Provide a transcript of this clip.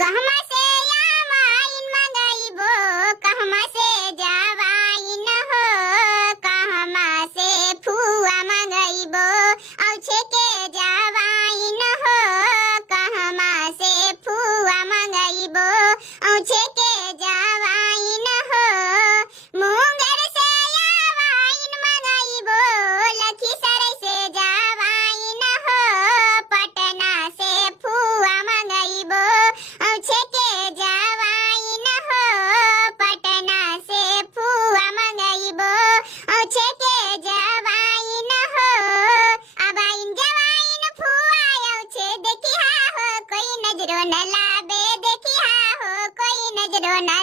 कहमा से आवाइन मंगाइबो, कहमा से जावाइन हो, कहमा से फुआ मंगाइबो, औछे के जावाइन हो, कहमा से फुआ मंगाइबो, औछे के जावाइन हो। मुंगेर से आवाइन मंगाइबो, लखीसराय से जावाइन हो, पटना से फुआ मंगाइबो, औछे के जावाइन हो, पटना से फुआ मंगाइबो, औछे के जावाइन हो। अबाइन जवाइन फुआ औछे देखिहा हो, कोई नजरो न लाबे देखिहा हो, कोई नजरो न